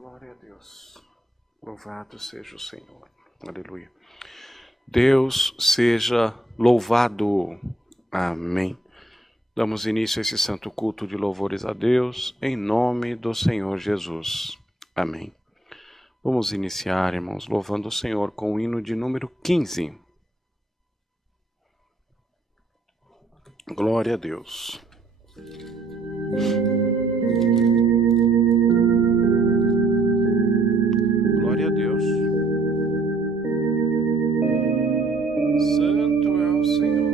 Glória a Deus. Louvado seja o Senhor. Aleluia. Deus seja louvado. Amém. Damos início a esse santo culto de louvores a Deus, em nome do Senhor Jesus. Amém. Vamos iniciar, irmãos, louvando o Senhor com o hino de número 15. Glória a Deus. Glória a Deus. Santo é o Senhor.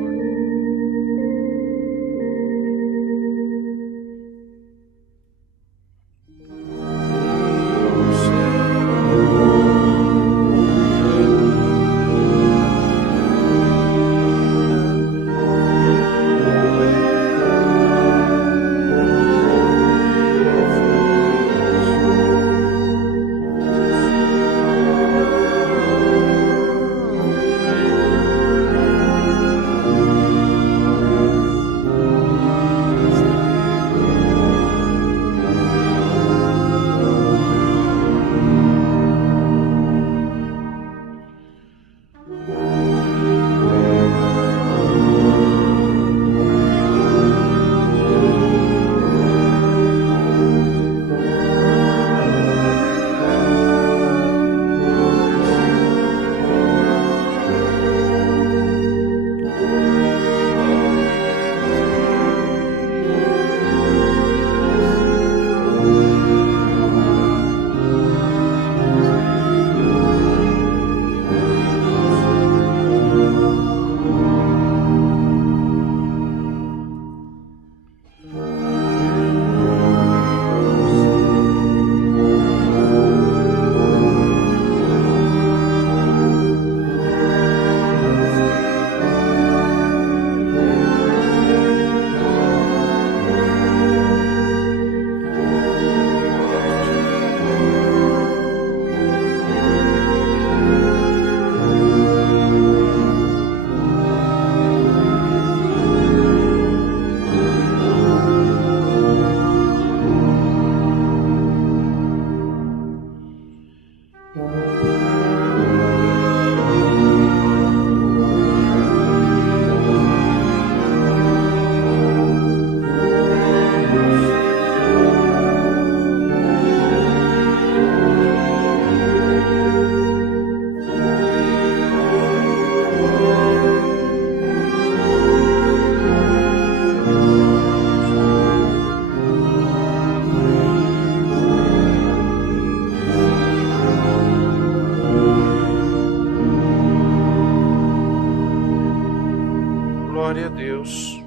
Glória a Deus.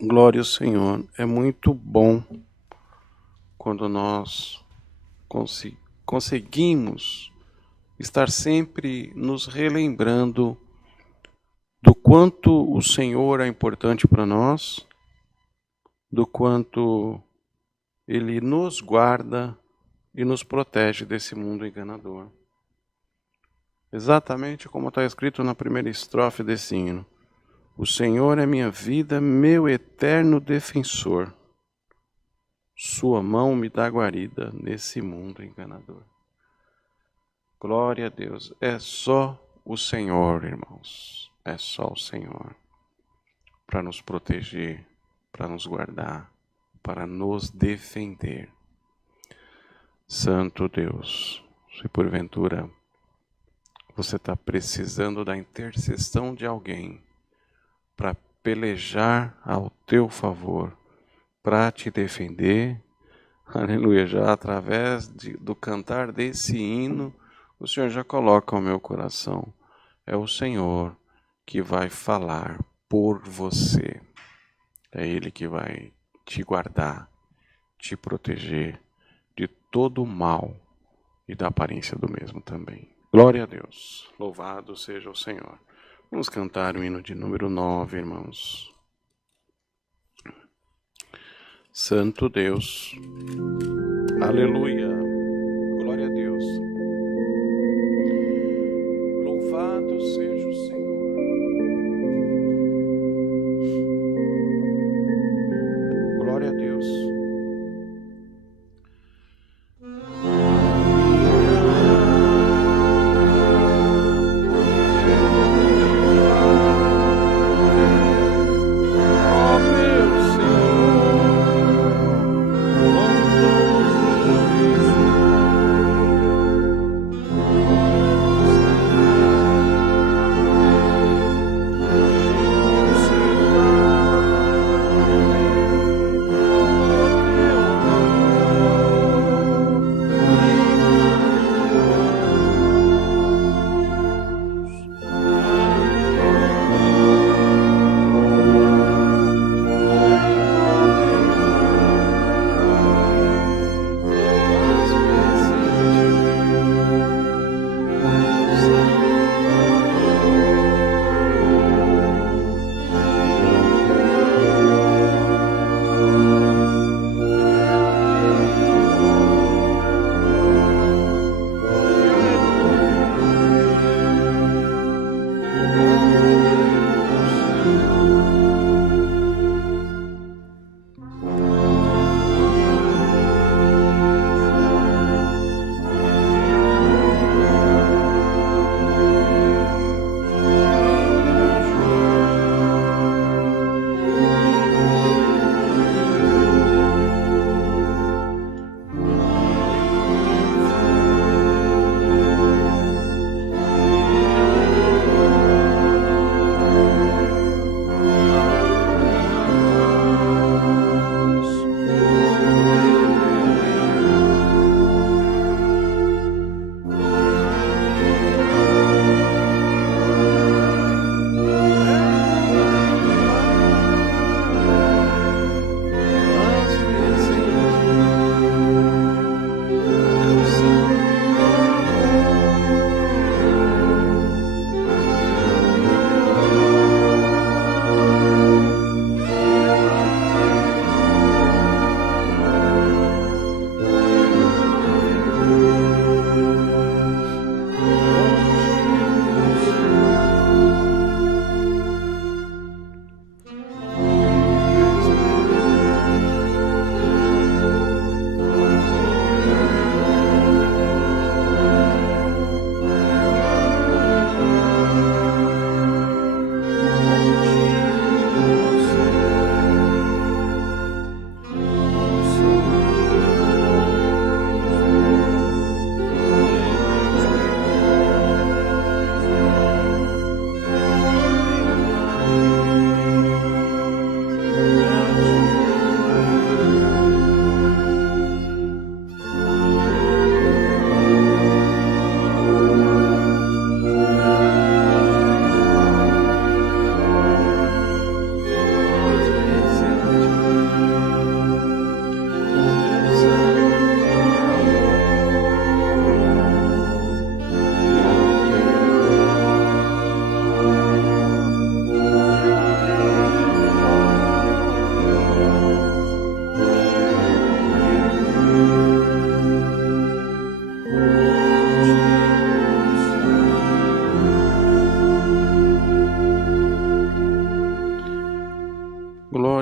Glória ao Senhor. É muito bom quando nós conseguimos estar sempre nos relembrando do quanto o Senhor é importante para nós, do quanto Ele nos guarda e nos protege desse mundo enganador. Exatamente como está escrito na primeira estrofe desse hino. O Senhor é minha vida, meu eterno defensor. Sua mão me dá guarida nesse mundo enganador. Glória a Deus. É só o Senhor, irmãos. É só o Senhor para nos proteger, para nos guardar, para nos defender. Santo Deus, se porventura você está precisando da intercessão de alguém para pelejar ao teu favor, para te defender, aleluia, já através do cantar desse hino, o Senhor já coloca ao meu coração, é o Senhor que vai falar por você, é Ele que vai te guardar, te proteger de todo o mal e da aparência do mesmo também. Glória a Deus, louvado seja o Senhor. Vamos cantar o hino de número 9, irmãos. Santo Deus, aleluia, glória a Deus. Louvado seja o Senhor. Glória a Deus.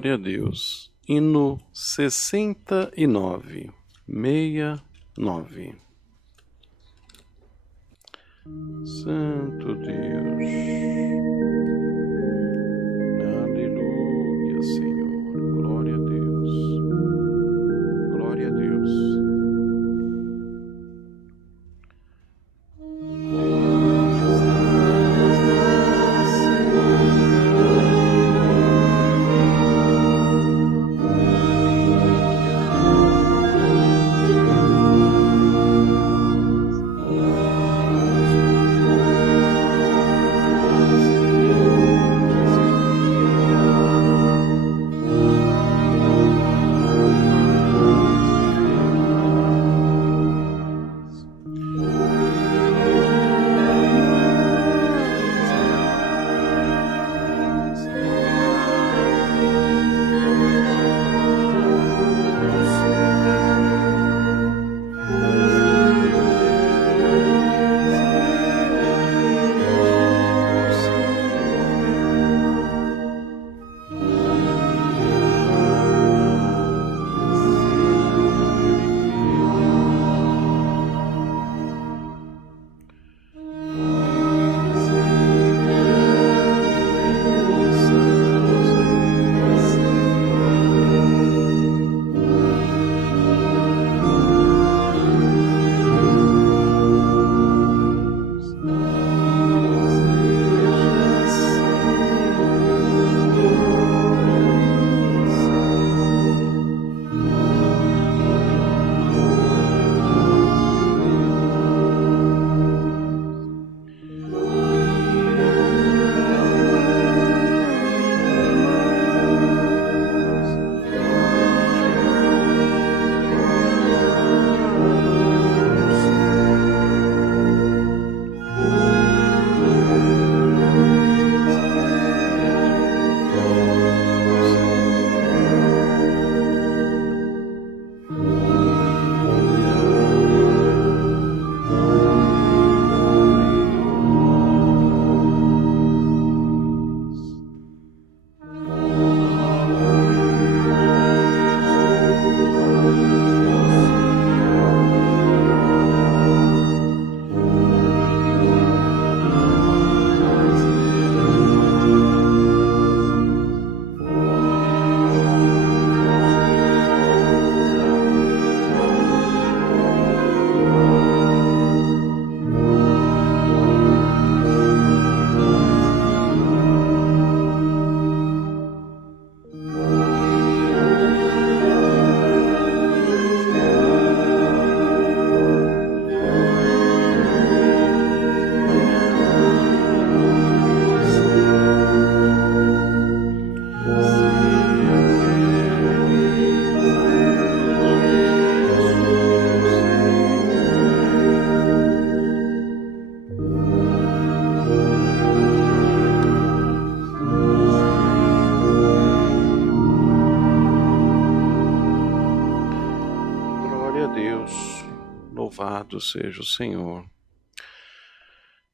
Glória a Deus. Hino 69, 69. Santo Deus. Aleluia, Senhor. Glória a Deus. Glória a Deus. Louvado seja o Senhor.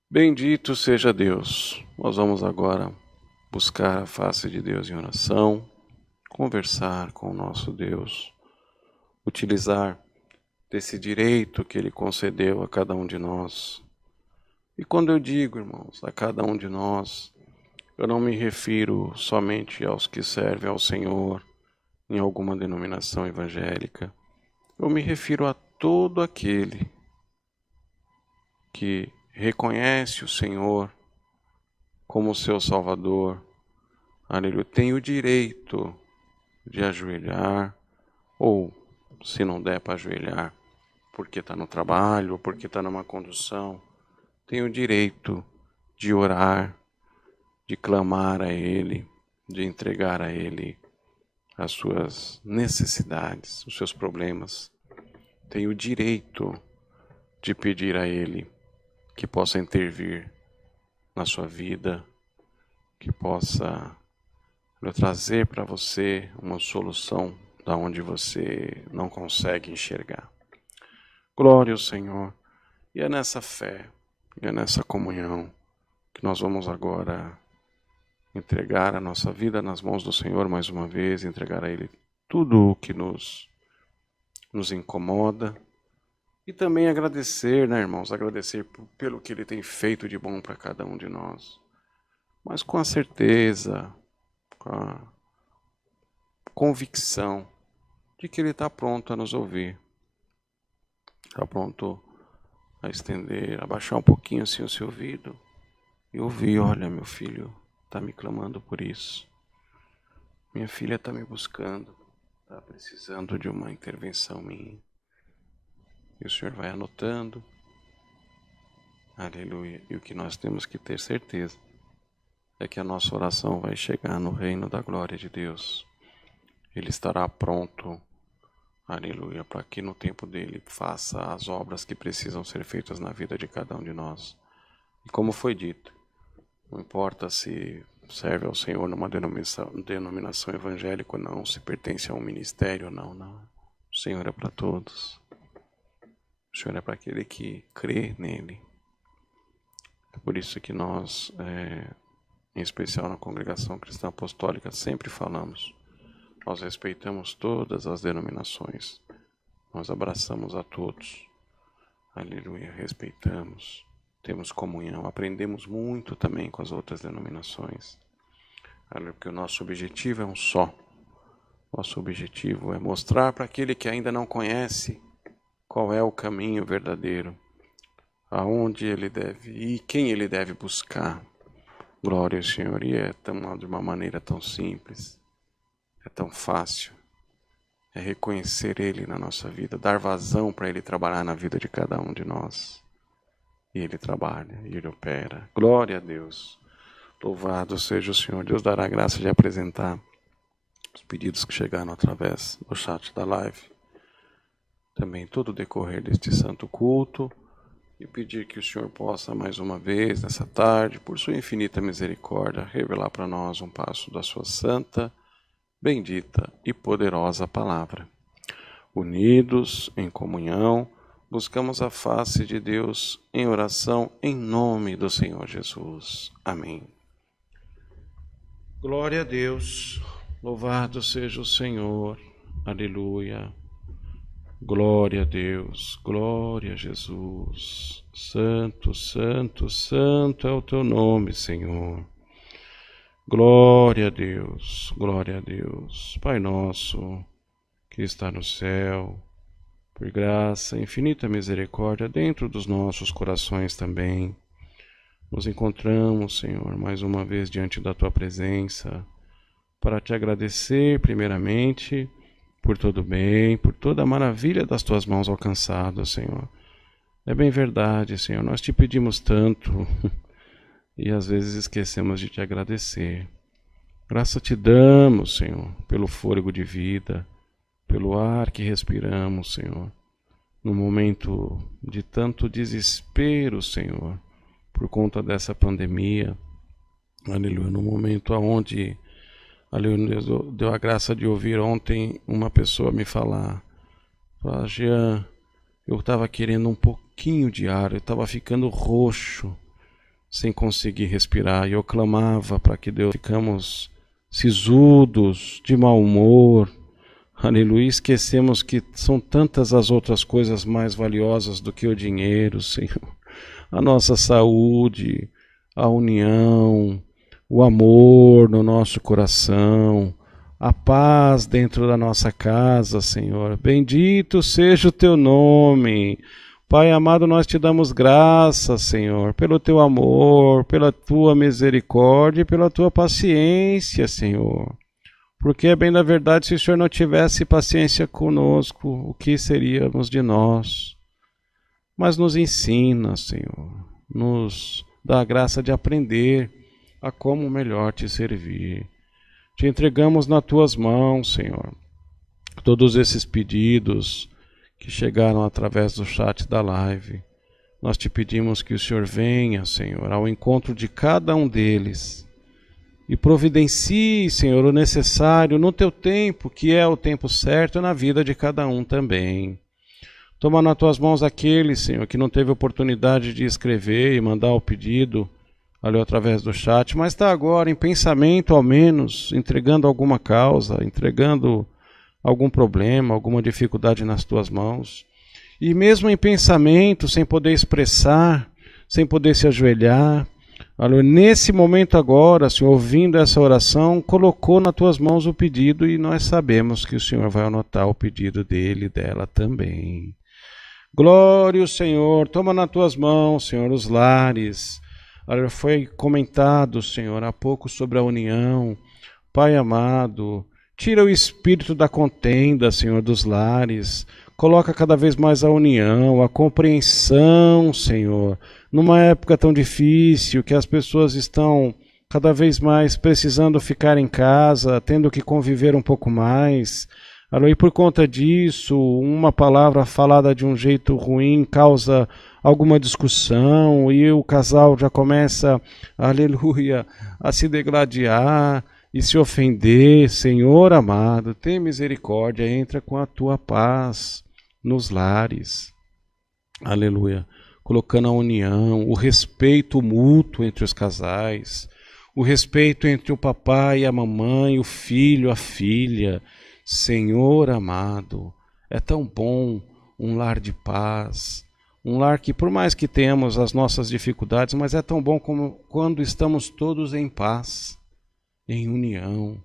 Bendito seja Deus. Nós vamos agora buscar a face de Deus em oração, conversar com o nosso Deus, utilizar desse direito que Ele concedeu a cada um de nós. E quando eu digo, irmãos, a cada um de nós, eu não me refiro somente aos que servem ao Senhor em alguma denominação evangélica. Eu me refiro a todo aquele que reconhece o Senhor como seu Salvador. Aleluia. Tem o direito de ajoelhar, ou se não der para ajoelhar, porque está no trabalho, ou porque está numa condução, tem o direito de orar, de clamar a Ele, de entregar a Ele as suas necessidades, os seus problemas. Tem o direito de pedir a Ele que possa intervir na sua vida, que possa trazer para você uma solução da onde você não consegue enxergar. Glória ao Senhor. E é nessa fé, e é nessa comunhão que nós vamos agora entregar a nossa vida nas mãos do Senhor mais uma vez, entregar a Ele tudo o que nos incomoda. E também agradecer, né, irmãos? Agradecer pelo que Ele tem feito de bom para cada um de nós. Mas com a certeza, com a convicção de que Ele está pronto a nos ouvir. Está pronto a estender, a baixar um pouquinho assim o seu ouvido e ouvir: olha, meu filho está me clamando por isso. Minha filha está me buscando, está precisando de uma intervenção minha. E o Senhor vai anotando. Aleluia. E o que nós temos que ter certeza é que a nossa oração vai chegar no reino da glória de Deus. Ele estará pronto, aleluia, para que no tempo dele faça as obras que precisam ser feitas na vida de cada um de nós. E como foi dito, não importa se serve ao Senhor numa denominação evangélica ou não, se pertence a um ministério ou não, não. O Senhor é para todos. O Senhor é para aquele que crê nele. É por isso que nós, em especial na Congregação Cristã Apostólica, sempre falamos: nós respeitamos todas as denominações, nós abraçamos a todos, aleluia, respeitamos, temos comunhão, aprendemos muito também com as outras denominações, porque o nosso objetivo é um só. Nosso objetivo é mostrar para aquele que ainda não conhece qual é o caminho verdadeiro, aonde ele deve ir, quem ele deve buscar. Glória ao Senhor. E é de uma maneira tão simples, é tão fácil, é reconhecer Ele na nossa vida, dar vazão para Ele trabalhar na vida de cada um de nós. E Ele trabalha, e Ele opera. Glória a Deus. Louvado seja o Senhor. Deus dará a graça de apresentar os pedidos que chegaram através do chat da live. Também todo o decorrer deste santo culto. E pedir que o Senhor possa, mais uma vez, nessa tarde, por sua infinita misericórdia, revelar para nós um passo da sua santa, bendita e poderosa palavra. Unidos em comunhão, buscamos a face de Deus em oração em nome do Senhor Jesus. Amém. Glória a Deus, louvado seja o Senhor, aleluia. Glória a Deus, glória a Jesus. Santo, santo, santo é o teu nome, Senhor. Glória a Deus, glória a Deus. Pai nosso, que está no céu, por graça, infinita misericórdia, dentro dos nossos corações também, nos encontramos, Senhor, mais uma vez diante da tua presença, para te agradecer, primeiramente, por todo o bem, por toda a maravilha das tuas mãos alcançadas, Senhor. É bem verdade, Senhor, nós te pedimos tanto e às vezes esquecemos de te agradecer. Graça te damos, Senhor, pelo fôlego de vida, pelo ar que respiramos, Senhor. No momento de tanto desespero, Senhor, por conta dessa pandemia, aleluia, no momento onde, aleluia, deu a graça de ouvir ontem uma pessoa me falar: Jean, Eu estava querendo um pouquinho de ar, eu estava ficando roxo, sem conseguir respirar, e eu clamava para que Deus... Ficamos sisudos, de mau humor, aleluia, esquecemos que são tantas as outras coisas mais valiosas do que o dinheiro, Senhor. A nossa saúde, a união, o amor no nosso coração, a paz dentro da nossa casa, Senhor. Bendito seja o teu nome. Pai amado, nós te damos graças, Senhor, pelo teu amor, pela tua misericórdia e pela tua paciência, Senhor. Porque, bem da verdade, se o Senhor não tivesse paciência conosco, o que seríamos de nós? Mas nos ensina, Senhor, nos dá a graça de aprender a como melhor te servir. Te entregamos nas tuas mãos, Senhor, todos esses pedidos que chegaram através do chat da live. Nós te pedimos que o Senhor venha, Senhor, ao encontro de cada um deles e providencie, Senhor, o necessário no teu tempo, que é o tempo certo, na vida de cada um também. Toma nas tuas mãos aquele, Senhor, que não teve oportunidade de escrever e mandar o pedido ali através do chat, mas está agora em pensamento, ao menos, entregando alguma causa, entregando algum problema, alguma dificuldade nas tuas mãos. E mesmo em pensamento, sem poder expressar, sem poder se ajoelhar, nesse momento agora, Senhor, ouvindo essa oração, colocou nas tuas mãos o pedido e nós sabemos que o Senhor vai anotar o pedido dele e dela também. Glória ao Senhor, toma nas tuas mãos, Senhor, os lares. Foi comentado, Senhor, há pouco sobre a união. Pai amado, tira o espírito da contenda, Senhor, dos lares. Coloca cada vez mais a união, a compreensão, Senhor. Numa época tão difícil, que as pessoas estão cada vez mais precisando ficar em casa, tendo que conviver um pouco mais. E por conta disso, uma palavra falada de um jeito ruim causa alguma discussão e o casal já começa, aleluia, a se degladiar e se ofender. Senhor amado, tem misericórdia, entra com a tua paz nos lares, aleluia, colocando a união, o respeito mútuo entre os casais, o respeito entre o papai e a mamãe, o filho, a filha. Senhor amado, é tão bom um lar de paz, um lar que, por mais que tenhamos as nossas dificuldades, mas é tão bom como quando estamos todos em paz, em união,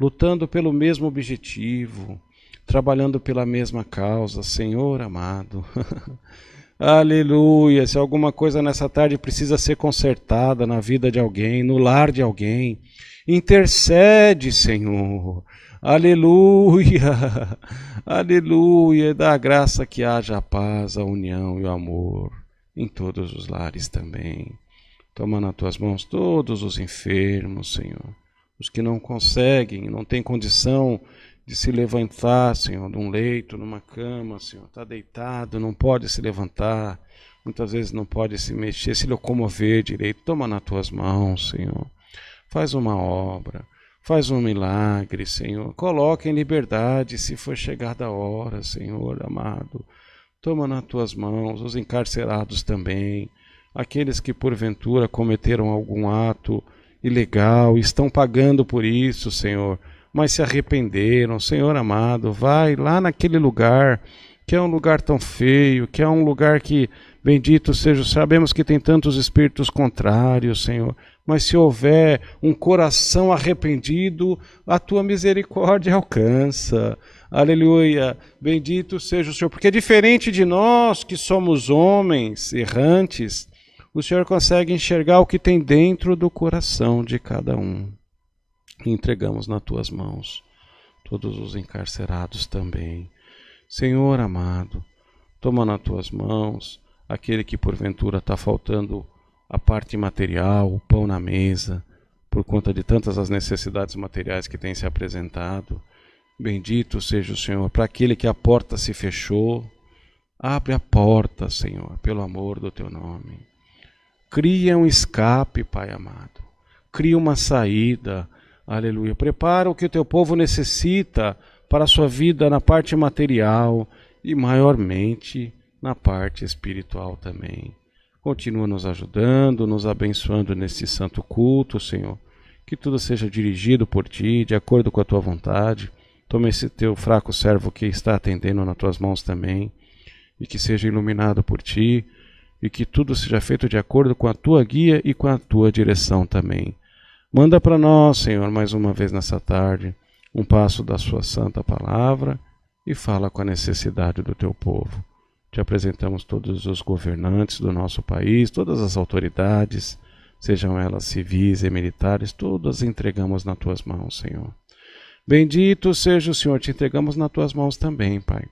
lutando pelo mesmo objetivo, trabalhando pela mesma causa. Senhor amado, aleluia. Se alguma coisa nessa tarde precisa ser consertada na vida de alguém, no lar de alguém, intercede, Senhor. Aleluia, aleluia, dá a graça que haja a paz, a união e o amor em todos os lares também. Toma nas tuas mãos todos os enfermos, Senhor, os que não conseguem, não têm condição de se levantar, Senhor, de um leito, numa cama, Senhor, está deitado, não pode se levantar, muitas vezes não pode se mexer, se locomover direito. Toma nas tuas mãos, Senhor, faz uma obra. Faz um milagre, Senhor. Coloca em liberdade se for chegada a hora, Senhor amado. Toma nas tuas mãos os encarcerados também, aqueles que porventura cometeram algum ato ilegal, estão pagando por isso, Senhor, mas se arrependeram. Senhor amado, vai lá naquele lugar, que é um lugar tão feio, que é um lugar que, bendito seja, sabemos que tem tantos espíritos contrários, Senhor, mas se houver um coração arrependido, a tua misericórdia alcança. Aleluia, bendito seja o Senhor, porque diferente de nós que somos homens errantes, o Senhor consegue enxergar o que tem dentro do coração de cada um. E entregamos nas tuas mãos todos os encarcerados também. Senhor amado, toma nas tuas mãos aquele que porventura está faltando a parte material, o pão na mesa, por conta de tantas as necessidades materiais que têm se apresentado. Bendito seja o Senhor. Para aquele que a porta se fechou, abre a porta, Senhor, pelo amor do teu nome. Cria um escape, Pai amado. Cria uma saída, aleluia. Prepara o que o teu povo necessita para a sua vida na parte material e maiormente na parte espiritual também. Continua nos ajudando, nos abençoando nesse santo culto, Senhor. Que tudo seja dirigido por Ti, de acordo com a Tua vontade. Toma esse Teu fraco servo que está atendendo nas Tuas mãos também, e que seja iluminado por Ti, e que tudo seja feito de acordo com a Tua guia e com a Tua direção também. Manda para nós, Senhor, mais uma vez nessa tarde, um passo da Sua santa palavra e fala com a necessidade do Teu povo. Te apresentamos todos os governantes do nosso país, todas as autoridades, sejam elas civis e militares, todas entregamos nas Tuas mãos, Senhor. Bendito seja o Senhor, te entregamos nas Tuas mãos também, Pai.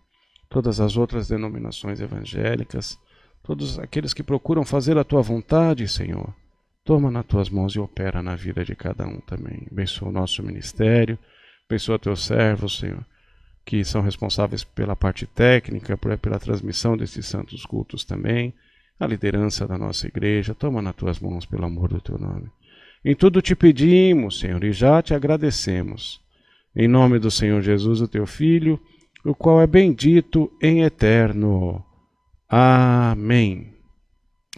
Todas as outras denominações evangélicas, todos aqueles que procuram fazer a Tua vontade, Senhor, toma nas Tuas mãos e opera na vida de cada um também. Abençoa o nosso ministério, abençoa Teus servos, Senhor, que são responsáveis pela parte técnica, pela transmissão desses santos cultos também, a liderança da nossa igreja, toma nas Tuas mãos pelo amor do Teu nome. Em tudo te pedimos, Senhor, e já te agradecemos. Em nome do Senhor Jesus, o Teu Filho, o qual é bendito em eterno. Amém.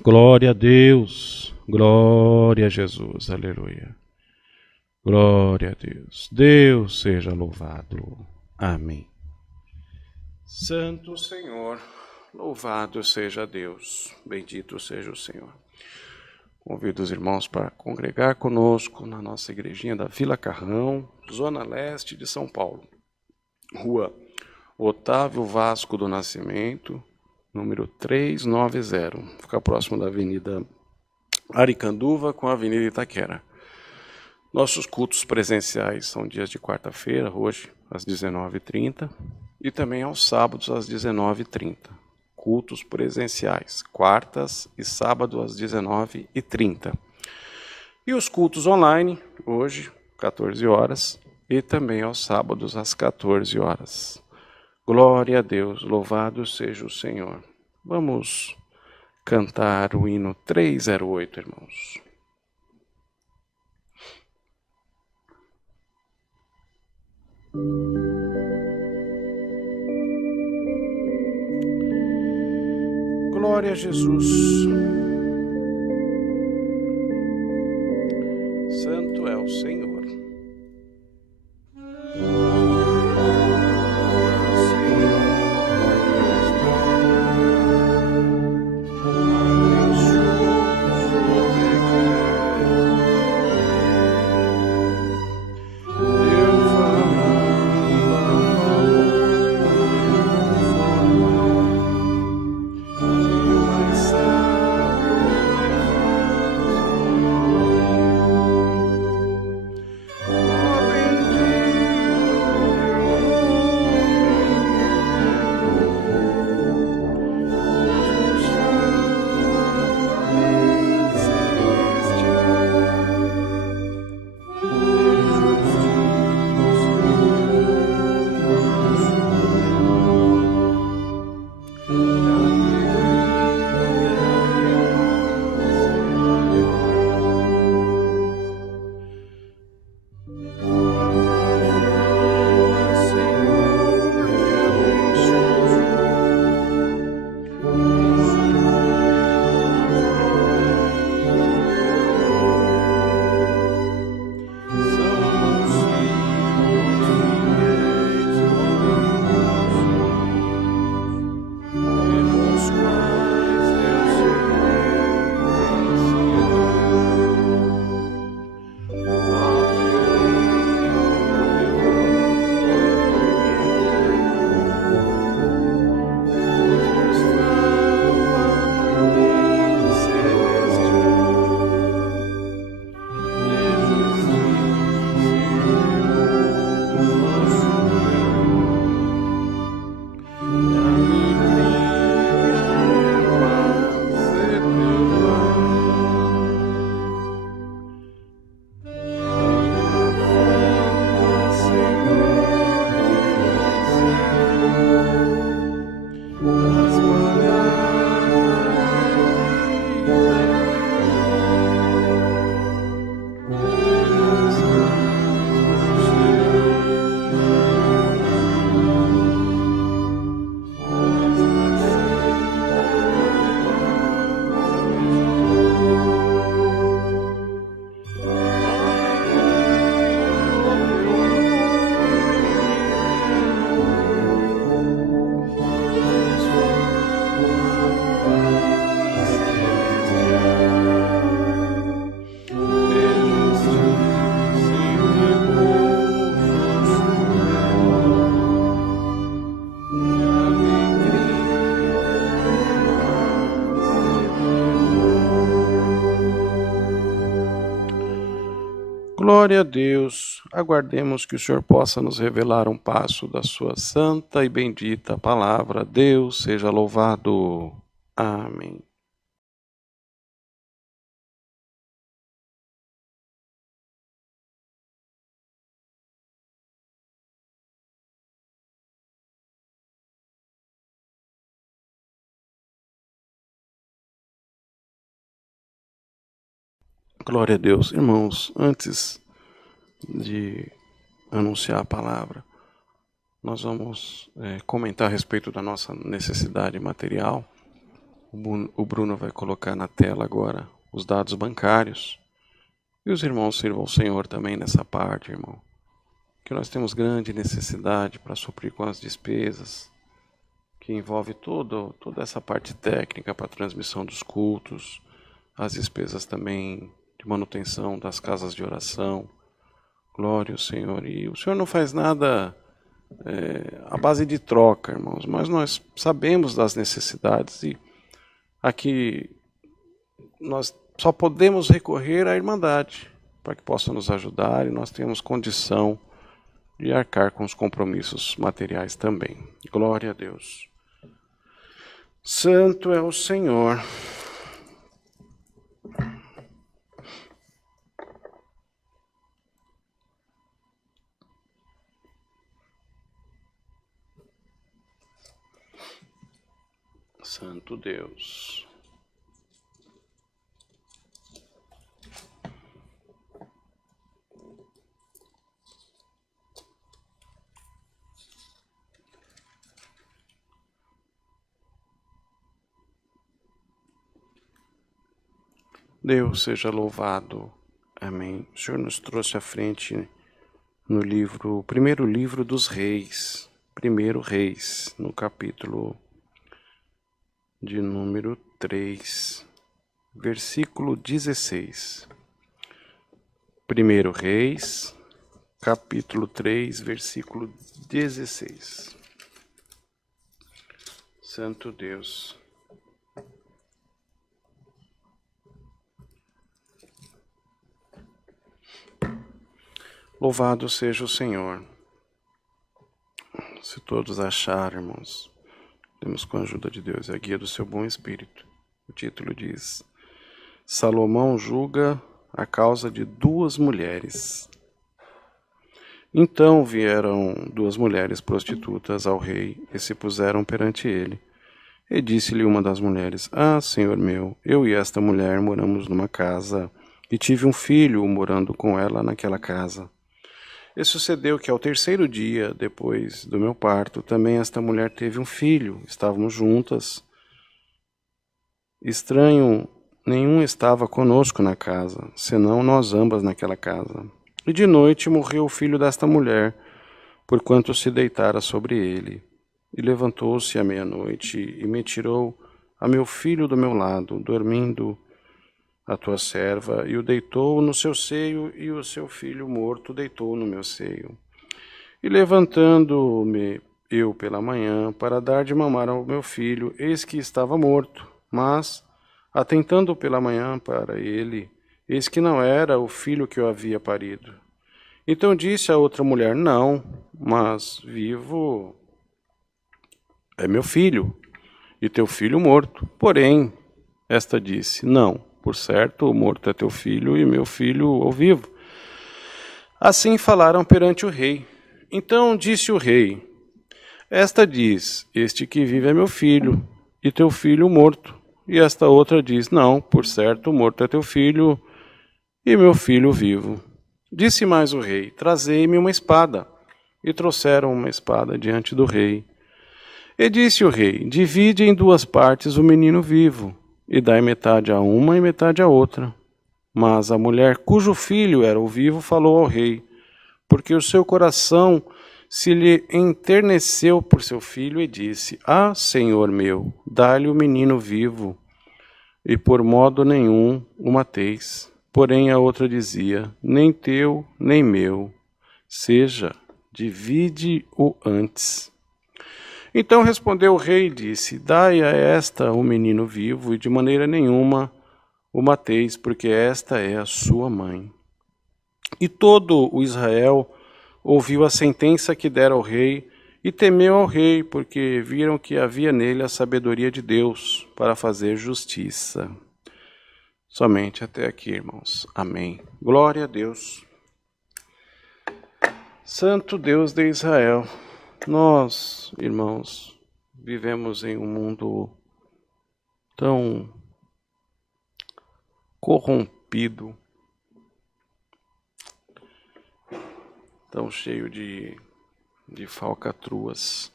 Glória a Deus, glória a Jesus, aleluia. Glória a Deus, Deus seja louvado. Amém. Santo Senhor, louvado seja Deus, bendito seja o Senhor. Convido os irmãos para congregar conosco na nossa igrejinha da Vila Carrão, Zona Leste de São Paulo. Rua Otávio Vasco do Nascimento, número 390. Fica próximo da Avenida Aricanduva com a Avenida Itaquera. Nossos cultos presenciais são dias de quarta-feira, hoje, às 19h30, e também aos sábados, às 19h30. Cultos presenciais, quartas e sábado, às 19h30. E os cultos online, hoje, 14 horas, e também aos sábados, às 14 horas. Glória a Deus, louvado seja o Senhor. Vamos cantar o hino 308, irmãos. Glória a Jesus. Santo é o Senhor. Glória a Deus. Aguardemos que o Senhor possa nos revelar um passo da sua santa e bendita palavra. Deus seja louvado. Amém. Glória a Deus. Irmãos, antes de anunciar a palavra, nós vamos comentar a respeito da nossa necessidade material. O Bruno vai colocar na tela agora os dados bancários. E os irmãos sirvam ao Senhor também nessa parte, irmão. Que nós temos grande necessidade para suprir com as despesas, que envolve toda essa parte técnica para a transmissão dos cultos, as despesas também de manutenção das casas de oração. Glória ao Senhor. E o Senhor não faz nada à base de troca, irmãos, mas nós sabemos das necessidades e aqui nós só podemos recorrer à Irmandade para que possa nos ajudar e nós temos condição de arcar com os compromissos materiais também. Glória a Deus. Santo é o Senhor. Santo Deus. Deus seja louvado. Amém. O Senhor nos trouxe à frente no primeiro livro dos Reis, primeiro Reis, no capítulo de número 3, versículo 16. Primeiro Reis, capítulo 3, versículo 16. Santo Deus. Louvado seja o Senhor. Se todos acharem, irmãos, temos com a ajuda de Deus e a guia do seu bom espírito. O título diz: Salomão julga a causa de duas mulheres. Então vieram duas mulheres prostitutas ao rei e se puseram perante ele. E disse-lhe uma das mulheres: Ah, senhor meu, eu e esta mulher moramos numa casa e tive um filho morando com ela naquela casa. E sucedeu que ao terceiro dia, depois do meu parto, também esta mulher teve um filho. Estávamos juntas. Estranho nenhum estava conosco na casa, senão nós ambas naquela casa. E de noite morreu o filho desta mulher, porquanto se deitara sobre ele. E levantou-se à meia-noite e me tirou a meu filho do meu lado, dormindo a tua serva, e o deitou no seu seio, e o seu filho morto deitou no meu seio. E levantando-me eu pela manhã, para dar de mamar ao meu filho, eis que estava morto. Mas, atentando pela manhã para ele, eis que não era o filho que eu havia parido. Então disse a outra mulher: Não, mas vivo é meu filho, e teu filho morto. Porém, esta disse: Não, por certo, o morto é teu filho e meu filho o vivo. Assim falaram perante o rei. Então disse o rei: Esta diz: Este que vive é meu filho, e teu filho morto. E esta outra diz: Não, por certo, o morto é teu filho e meu filho vivo. Disse mais o rei: Trazei-me uma espada. E trouxeram uma espada diante do rei. E disse o rei: Divide em duas partes o menino vivo, e dai metade a uma e metade a outra. Mas a mulher cujo filho era o vivo falou ao rei, porque o seu coração se lhe enterneceu por seu filho, e disse: Ah, senhor meu, dá-lhe o menino vivo, e por modo nenhum o mateis. Porém a outra dizia: Nem teu, nem meu, seja, divide-o antes. Então respondeu o rei e disse: Dai a esta o menino vivo, e de maneira nenhuma o mateis, porque esta é a sua mãe. E todo o Israel ouviu a sentença que dera ao rei e temeu ao rei, porque viram que havia nele a sabedoria de Deus para fazer justiça. Somente até aqui, irmãos. Amém. Glória a Deus. Santo Deus de Israel, nós, irmãos, vivemos em um mundo tão corrompido, tão cheio de falcatruas,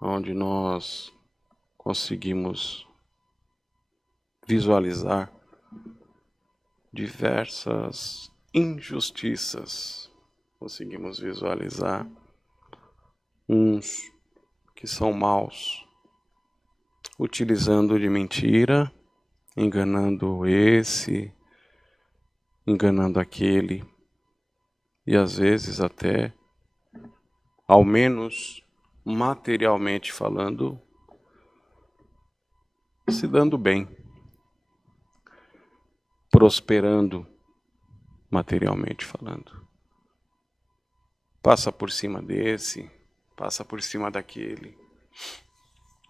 onde nós conseguimos visualizar diversas injustiças, conseguimos visualizar uns que são maus, utilizando de mentira, enganando esse, enganando aquele, e às vezes até, ao menos materialmente falando, se dando bem, prosperando materialmente falando. Passa por cima desse, passa por cima daquele,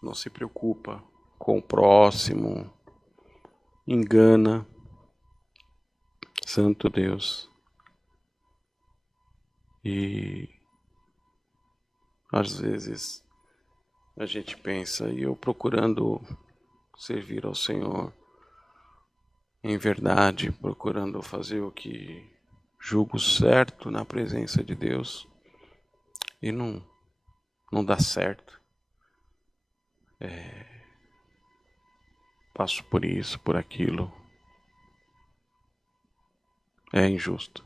não se preocupa com o próximo, engana. Santo Deus. E às vezes a gente pensa, e eu procurando servir ao Senhor em verdade, procurando fazer o que julgo certo na presença de Deus, e não dá certo. Passo por isso, por aquilo. É injusto.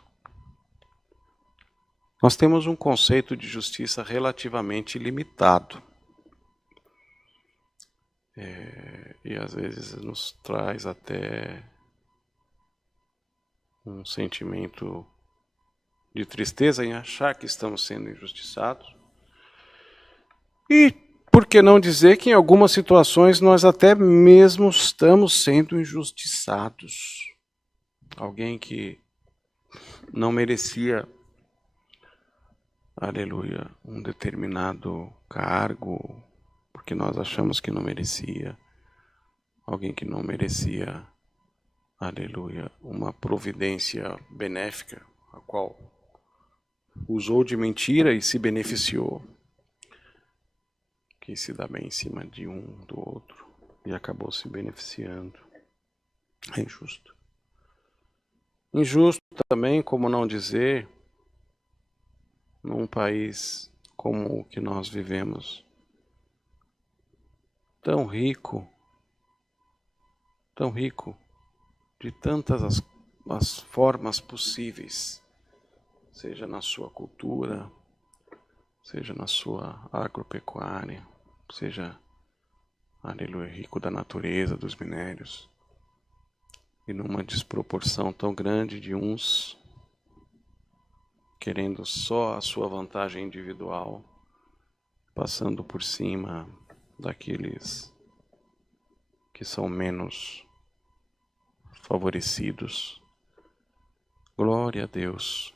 Nós temos um conceito de justiça relativamente limitado. E às vezes nos traz até um sentimento de tristeza em achar que estamos sendo injustiçados. E por que não dizer que em algumas situações nós até mesmo estamos sendo injustiçados? Alguém que não merecia, aleluia, um determinado cargo, porque nós achamos que não merecia. Alguém que não merecia, aleluia, uma providência benéfica, a qual usou de mentira e se beneficiou. Que se dá bem em cima de um, do outro, e acabou se beneficiando. É injusto. Injusto também, como não dizer, num país como o que nós vivemos, tão rico de tantas as formas possíveis, seja na sua cultura, seja na sua agropecuária, seja, aleluia, rico da natureza, dos minérios, e numa desproporção tão grande de uns querendo só a sua vantagem individual, passando por cima daqueles que são menos favorecidos. Glória a Deus,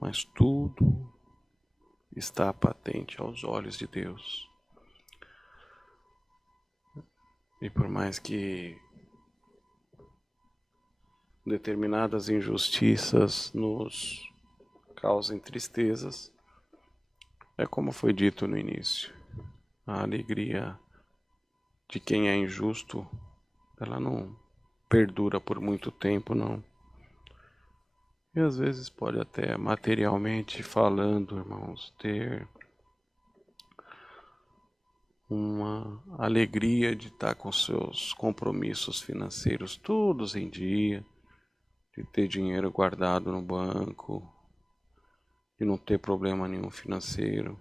mas tudo está patente aos olhos de Deus. E por mais que determinadas injustiças nos causem tristezas, é como foi dito no início, a alegria de quem é injusto, ela não perdura por muito tempo, não. E às vezes pode até materialmente falando, irmãos, ter uma alegria de estar com seus compromissos financeiros todos em dia, de ter dinheiro guardado no banco, de não ter problema nenhum financeiro,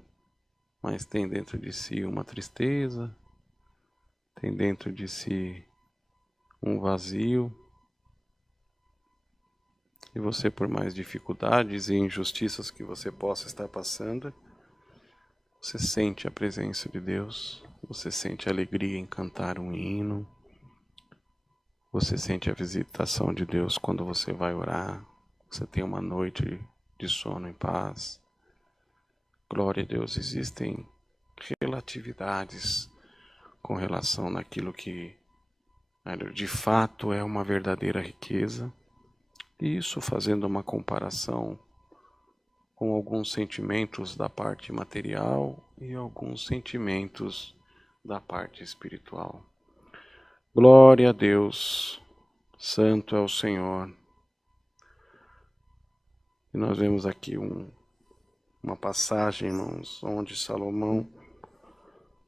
mas tem dentro de si uma tristeza, tem dentro de si um vazio, e você, por mais dificuldades e injustiças que você possa estar passando, você sente a presença de Deus, você sente a alegria em cantar um hino, você sente a visitação de Deus quando você vai orar, você tenha uma noite de sono em paz. Glória a Deus, existem relatividades com relação naquilo que de fato é uma verdadeira riqueza. E isso fazendo uma comparação com alguns sentimentos da parte material e alguns sentimentos da parte espiritual. Glória a Deus, santo é o Senhor. E nós vemos aqui uma passagem, irmãos, onde Salomão,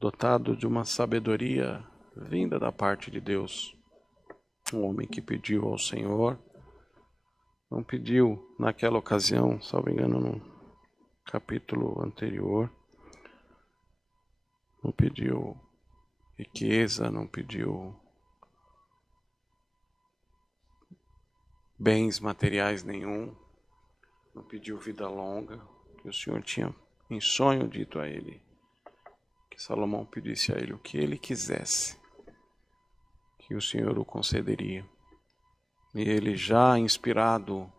dotado de uma sabedoria vinda da parte de Deus, um homem que pediu ao Senhor, não pediu naquela ocasião, salvo engano, no capítulo anterior, não pediu riqueza, não pediu bens materiais nenhum, não pediu vida longa, que o Senhor tinha em sonho dito a ele, que Salomão pedisse a ele o que ele quisesse, que o Senhor o concederia. E ele, já inspirado,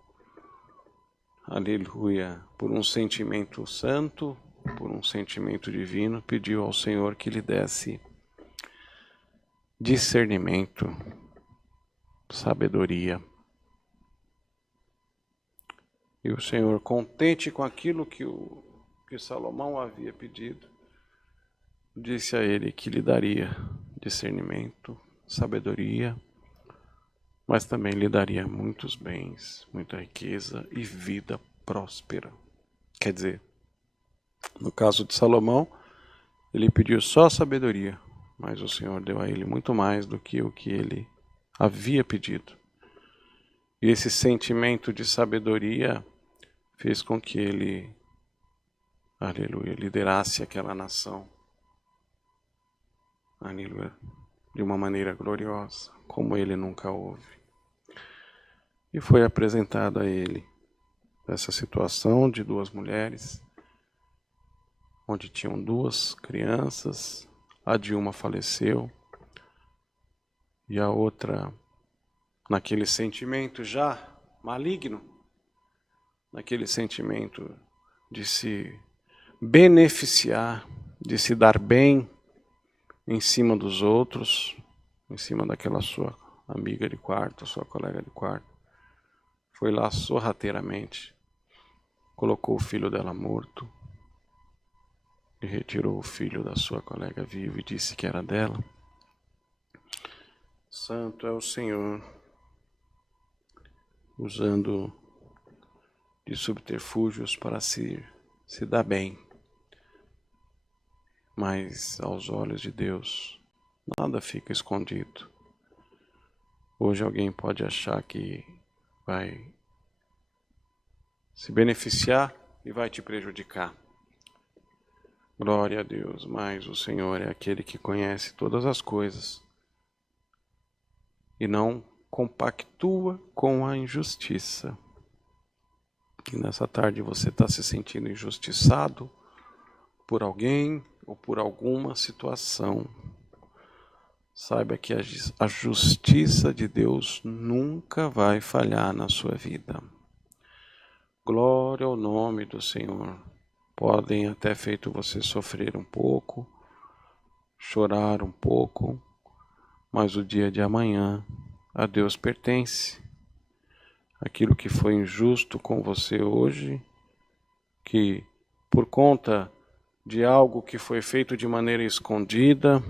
aleluia, por um sentimento santo, por um sentimento divino, pediu ao Senhor que lhe desse discernimento, sabedoria. E o Senhor, contente com aquilo que Salomão havia pedido, disse a ele que lhe daria discernimento, sabedoria, mas também lhe daria muitos bens, muita riqueza e vida próspera. Quer dizer, no caso de Salomão, ele pediu só sabedoria, mas o Senhor deu a ele muito mais do que o que ele havia pedido. E esse sentimento de sabedoria fez com que ele, aleluia, liderasse aquela nação, aleluia, de uma maneira gloriosa, como ele nunca houve. E foi apresentado a ele essa situação de duas mulheres, onde tinham duas crianças, a de uma faleceu, e a outra, naquele sentimento já maligno, naquele sentimento de se beneficiar, de se dar bem em cima dos outros, em cima daquela sua amiga de quarto, sua colega de quarto, foi lá sorrateiramente, colocou o filho dela morto e retirou o filho da sua colega vivo e disse que era dela. Santo é o Senhor, usando de subterfúgios para se dar bem. Mas aos olhos de Deus, nada fica escondido. Hoje alguém pode achar que vai se beneficiar e vai te prejudicar. Glória a Deus, mas o Senhor é aquele que conhece todas as coisas e não compactua com a injustiça. E nessa tarde você está se sentindo injustiçado por alguém ou por alguma situação. Saiba que a justiça de Deus nunca vai falhar na sua vida. Glória ao nome do Senhor. Podem até feito você sofrer um pouco, chorar um pouco, mas o dia de amanhã a Deus pertence. Aquilo que foi injusto com você hoje, que por conta de algo que foi feito de maneira escondida,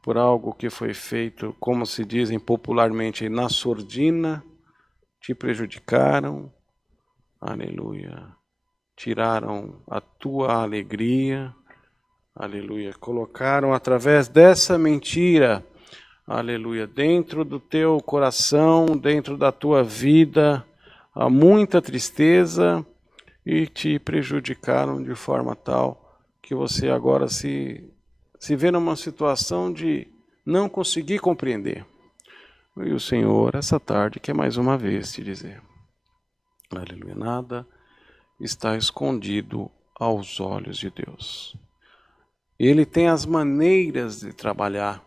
por algo que foi feito, como se dizem popularmente, na sordina, te prejudicaram, aleluia, tiraram a tua alegria, aleluia, colocaram através dessa mentira, aleluia, dentro do teu coração, dentro da tua vida, há muita tristeza e te prejudicaram de forma tal que você agora se vê numa situação de não conseguir compreender. E o Senhor, essa tarde, quer mais uma vez te dizer, aleluia, nada está escondido aos olhos de Deus. Ele tem as maneiras de trabalhar,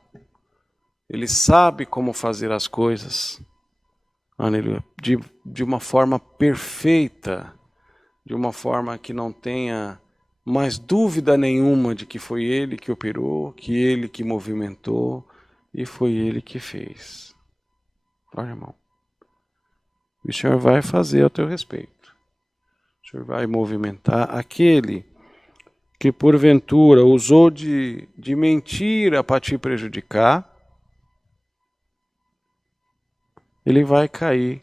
Ele sabe como fazer as coisas. aleluia, de uma forma perfeita, de uma forma que não tenha mais dúvida nenhuma de que foi Ele que operou, que Ele que movimentou e foi Ele que fez. Olha, irmão, o Senhor vai fazer a teu respeito. O Senhor vai movimentar aquele que porventura usou de mentira para te prejudicar, ele vai cair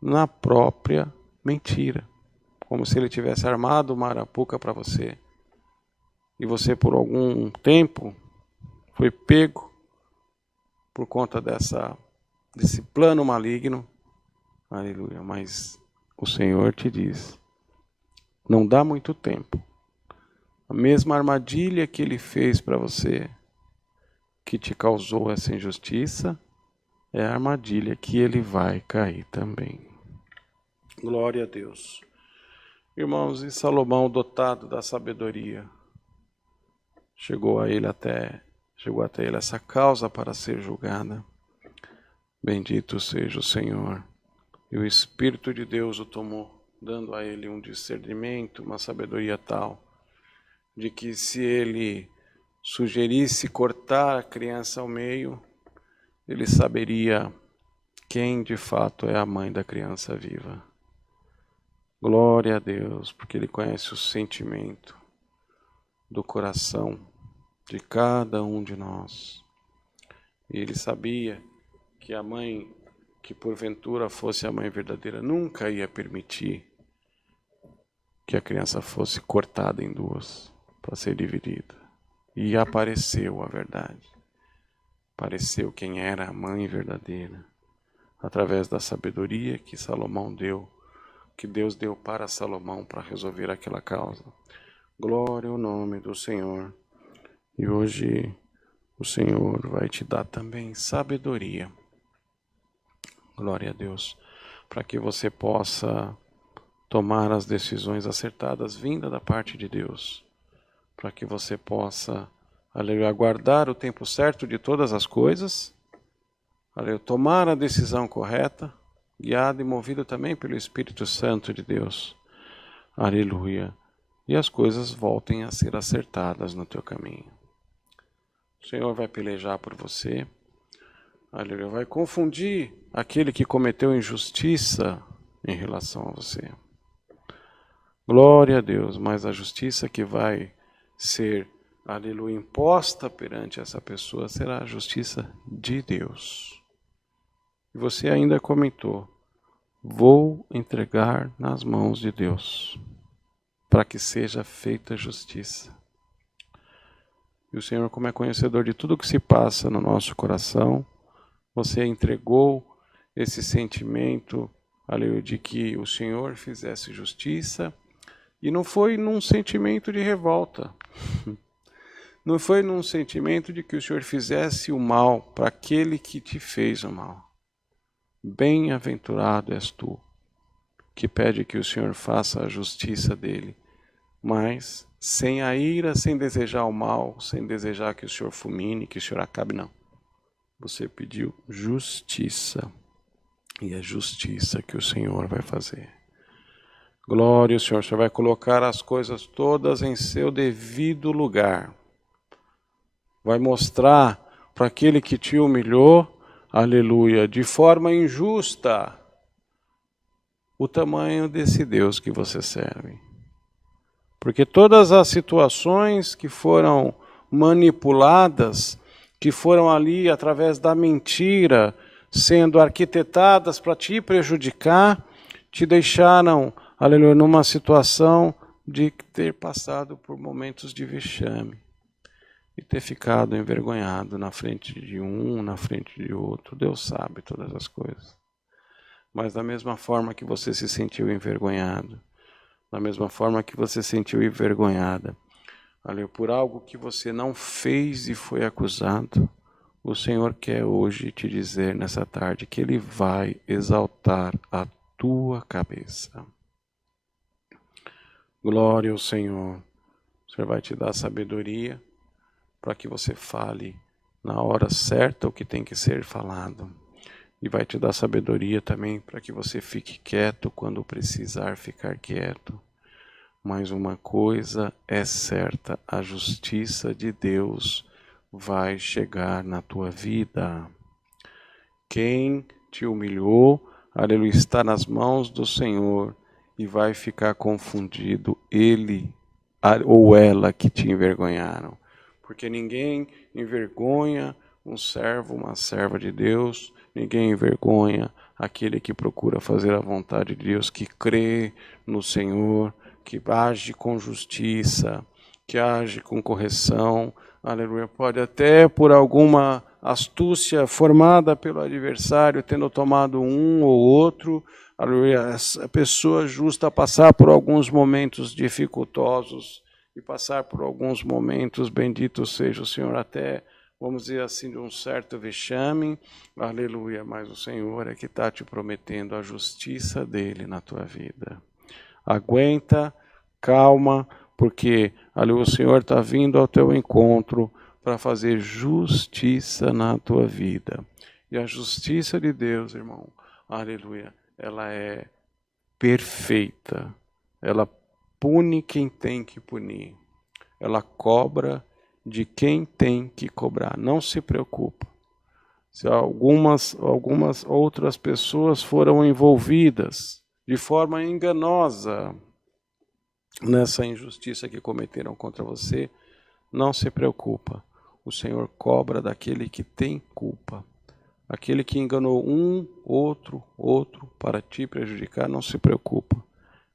na própria mentira. Como se ele tivesse armado uma arapuca para você. E você por algum tempo foi pego por conta desse plano maligno. Aleluia. Mas o Senhor te diz, não dá muito tempo. A mesma armadilha que ele fez para você, que te causou essa injustiça, é a armadilha que ele vai cair também. Glória a Deus. Irmãos, e Salomão, dotado da sabedoria, chegou até ele essa causa para ser julgada. Bendito seja o Senhor. E o Espírito de Deus o tomou, dando a ele um discernimento, uma sabedoria tal, de que se ele sugerisse cortar a criança ao meio, ele saberia quem de fato é a mãe da criança viva. Glória a Deus, porque ele conhece o sentimento do coração de cada um de nós. E ele sabia que a mãe, que porventura fosse a mãe verdadeira, nunca ia permitir que a criança fosse cortada em duas para ser dividida. E apareceu a verdade. Apareceu quem era a mãe verdadeira, através da sabedoria que Salomão deu, que Deus deu para Salomão para resolver aquela causa. Glória ao nome do Senhor. E hoje o Senhor vai te dar também sabedoria. Glória a Deus. Para que você possa tomar as decisões acertadas vinda da parte de Deus. Para que você possa aguardar o tempo certo de todas as coisas. Tomar a decisão correta, guiado e movido também pelo Espírito Santo de Deus. Aleluia. E as coisas voltem a ser acertadas no teu caminho. O Senhor vai pelejar por você. Aleluia. Vai confundir aquele que cometeu injustiça em relação a você. Glória a Deus. Mas a justiça que vai ser, aleluia, imposta perante essa pessoa será a justiça de Deus. E você ainda comentou, vou entregar nas mãos de Deus, para que seja feita justiça. E o Senhor, como é conhecedor de tudo que se passa no nosso coração, você entregou esse sentimento, aleluia, de que o Senhor fizesse justiça, e não foi num sentimento de revolta, não foi num sentimento de que o Senhor fizesse o mal para aquele que te fez o mal. Bem-aventurado és tu, que pede que o Senhor faça a justiça dele, mas sem a ira, sem desejar o mal, sem desejar que o Senhor fulmine, que o Senhor acabe, não. Você pediu justiça, e é justiça que o Senhor vai fazer. Glória ao Senhor, o Senhor vai colocar as coisas todas em seu devido lugar. Vai mostrar para aquele que te humilhou, aleluia, de forma injusta, o tamanho desse Deus que você serve. Porque todas as situações que foram manipuladas, que foram ali através da mentira, sendo arquitetadas para te prejudicar, te deixaram, aleluia, numa situação de ter passado por momentos de vexame. E ter ficado envergonhado na frente de um, na frente de outro. Deus sabe todas as coisas. Mas da mesma forma que você se sentiu envergonhado, da mesma forma que você se sentiu envergonhada, por algo que você não fez e foi acusado, o Senhor quer hoje te dizer nessa tarde que Ele vai exaltar a tua cabeça. Glória ao Senhor. O Senhor vai te dar sabedoria para que você fale na hora certa o que tem que ser falado. e vai te dar sabedoria também para que você fique quieto quando precisar ficar quieto. Mas uma coisa é certa, a justiça de Deus vai chegar na tua vida. Quem te humilhou, aleluia, está nas mãos do Senhor e vai ficar confundido ele ou ela que te envergonharam. Porque ninguém envergonha um servo, uma serva de Deus, ninguém envergonha aquele que procura fazer a vontade de Deus, que crê no Senhor, que age com justiça, que age com correção, aleluia. Pode até por alguma astúcia formada pelo adversário, tendo tomado um ou outro, aleluia, a pessoa justa passar por alguns momentos dificultosos e passar por alguns momentos, bendito seja o Senhor, até, vamos dizer assim, de um certo vexame, aleluia, mas o Senhor é que está te prometendo a justiça dele na tua vida. Aguenta, calma, porque ali o Senhor está vindo ao teu encontro para fazer justiça na tua vida. E a justiça de Deus, irmão, aleluia, ela é perfeita. Ela pune quem tem que punir. Ela cobra de quem tem que cobrar. Não se preocupa. Se algumas outras pessoas foram envolvidas de forma enganosa nessa injustiça que cometeram contra você, não se preocupa. O Senhor cobra daquele que tem culpa. Aquele que enganou um, outro para te prejudicar, não se preocupa.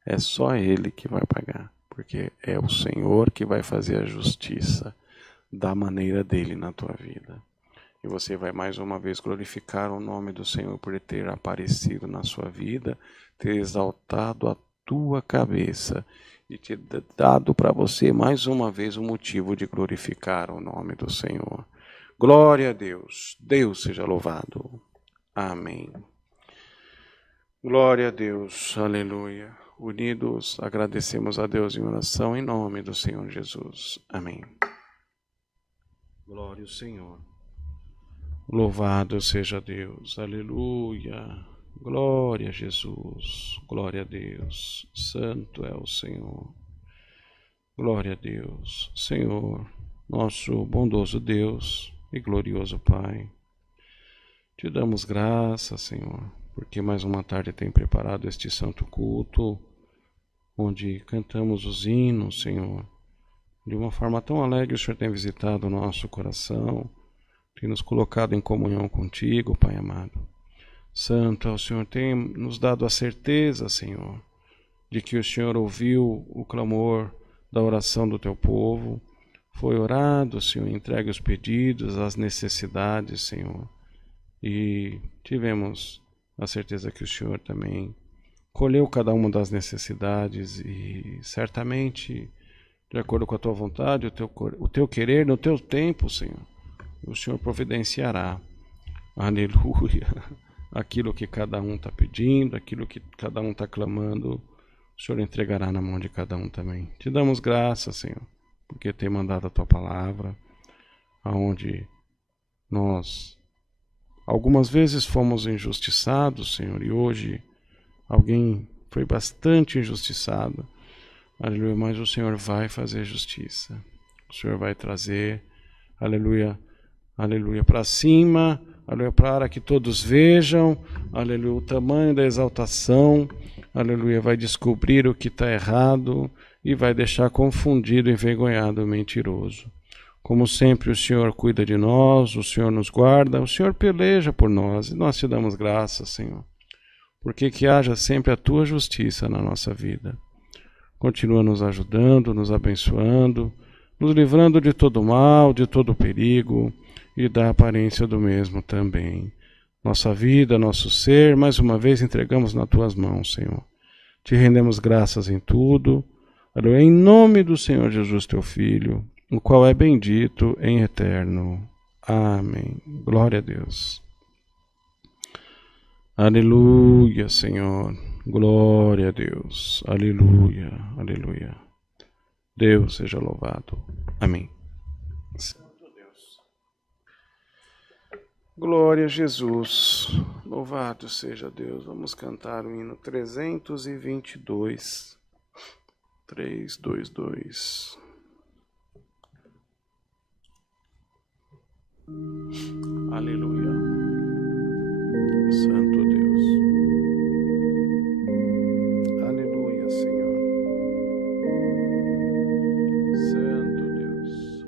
É só ele que vai pagar, porque é o Senhor que vai fazer a justiça da maneira dele na tua vida. E você vai mais uma vez glorificar o nome do Senhor por ter aparecido na sua vida, ter exaltado a tua cabeça e ter dado para você mais uma vez o motivo de glorificar o nome do Senhor. Glória a Deus. Deus seja louvado. Amém. Glória a Deus. Aleluia. Unidos, agradecemos a Deus em oração em nome do Senhor Jesus. Amém. Glória ao Senhor. Louvado seja Deus. Aleluia. Glória a Jesus. Glória a Deus. Santo é o Senhor. Glória a Deus. Senhor, nosso bondoso Deus e glorioso Pai, te damos graças, Senhor, porque mais uma tarde tem preparado este santo culto, onde cantamos os hinos, Senhor. De uma forma tão alegre, o Senhor tem visitado o nosso coração, tem nos colocado em comunhão contigo, Pai amado. Santo, o Senhor tem nos dado a certeza, Senhor, de que o Senhor ouviu o clamor da oração do teu povo, foi orado, Senhor, entregue os pedidos, as necessidades, Senhor, e tivemos a certeza que o Senhor também colheu cada uma das necessidades e certamente, de acordo com a tua vontade, o teu querer, no teu tempo, Senhor, o Senhor providenciará, aleluia, aquilo que cada um está pedindo, aquilo que cada um está clamando, o Senhor entregará na mão de cada um também. Te damos graças, Senhor, porque tem mandado a tua palavra, aonde nós algumas vezes fomos injustiçados, Senhor, e hoje alguém foi bastante injustiçado, aleluia, mas o Senhor vai fazer justiça, o Senhor vai trazer, aleluia, aleluia, para cima, aleluia, para que todos vejam, aleluia, o tamanho da exaltação, aleluia, vai descobrir o que está errado e vai deixar confundido, envergonhado o mentiroso. Como sempre, o Senhor cuida de nós, o Senhor nos guarda, o Senhor peleja por nós e nós te damos graças, Senhor, porque que haja sempre a tua justiça na nossa vida. Continua nos ajudando, nos abençoando, nos livrando de todo mal, de todo perigo e da aparência do mesmo também. Nossa vida, nosso ser, mais uma vez entregamos nas tuas mãos, Senhor. Te rendemos graças em tudo, em nome do Senhor Jesus, teu Filho, o qual é bendito em eterno. Amém. Glória a Deus. Aleluia, Senhor. Glória a Deus. Aleluia, aleluia. Deus seja louvado. Amém. Santo Deus. Glória a Jesus, louvado seja Deus. Vamos cantar o hino 322, 322. Aleluia, Santo Deus. Aleluia, Senhor. Santo Deus.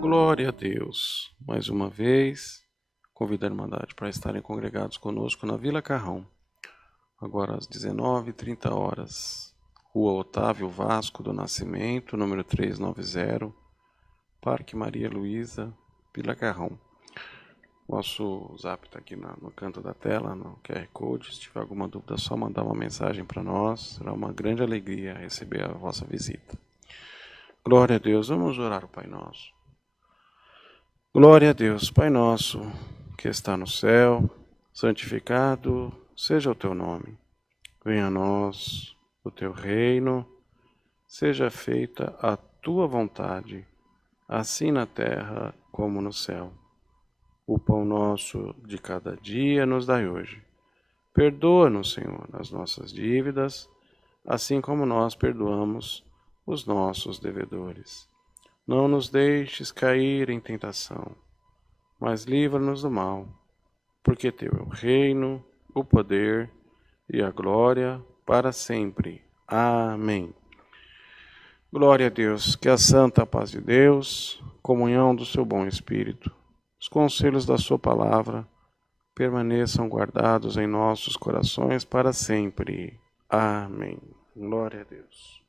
Glória a Deus. Mais uma vez, convido a Irmandade para estarem congregados conosco na Vila Carrão. Agora às 19h30, Rua Otávio Vasco do Nascimento, número 390, Parque Maria Luísa, Vila Carrão. Nosso zap está aqui no canto da tela, no QR Code. Se tiver alguma dúvida, é só mandar uma mensagem para nós. Será uma grande alegria receber a vossa visita. Glória a Deus. Vamos orar o Pai Nosso. Glória a Deus, Pai nosso, que está no céu, santificado seja o teu nome. Venha a nós o teu reino, seja feita a tua vontade, assim na terra como no céu. O pão nosso de cada dia nos dai hoje. Perdoa-nos, Senhor, as nossas dívidas, assim como nós perdoamos os nossos devedores. Não nos deixes cair em tentação, mas livra-nos do mal, porque teu é o reino, o poder e a glória para sempre. Amém. Glória a Deus, que a santa paz de Deus, comunhão do seu bom Espírito, os conselhos da sua palavra, permaneçam guardados em nossos corações para sempre. Amém. Glória a Deus.